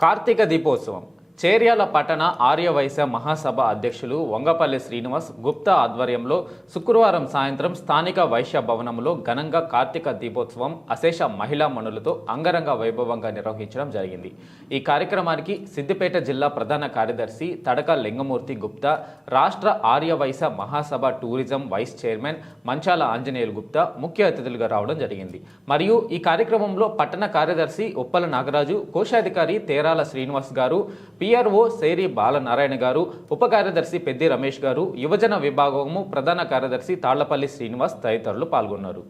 కార్తీక దీపోత్సవం చేర్యాల పట్టణ ఆర్యవైశ్య మహాసభ అధ్యక్షులు వంగపల్లి శ్రీనివాస్ గుప్తా ఆధ్వర్యంలో శుక్రవారం సాయంత్రం స్థానిక వైశ్య భవనంలో ఘనంగా కార్తీక దీపోత్సవం అశేష మహిళా మనులతో అంగరంగ వైభవంగా నిర్వహించడం జరిగింది. ఈ కార్యక్రమానికి సిద్దిపేట జిల్లా ప్రధాన కార్యదర్శి తడక లింగమూర్తి గుప్తా, రాష్ట్ర ఆర్యవైశ్య మహాసభ టూరిజం వైస్ చైర్మన్ మంచాల ఆంజనేయులు గుప్తా ముఖ్య అతిథులుగా రావడం జరిగింది. మరియు ఈ కార్యక్రమంలో పట్టణ కార్యదర్శి ఉప్పల నాగరాజు, కోశాధికారి తేరాల శ్రీనివాస్ గారు, పిఆర్ఓ సేరి బాలనారాయణ గారు, ఉప కార్యదర్శి పెద్ది రమేష్ గారు, యువజన విభాగము ప్రధాన కార్యదర్శి తాళ్లపల్లి శ్రీనివాస్ తదితరులు పాల్గొన్నారు.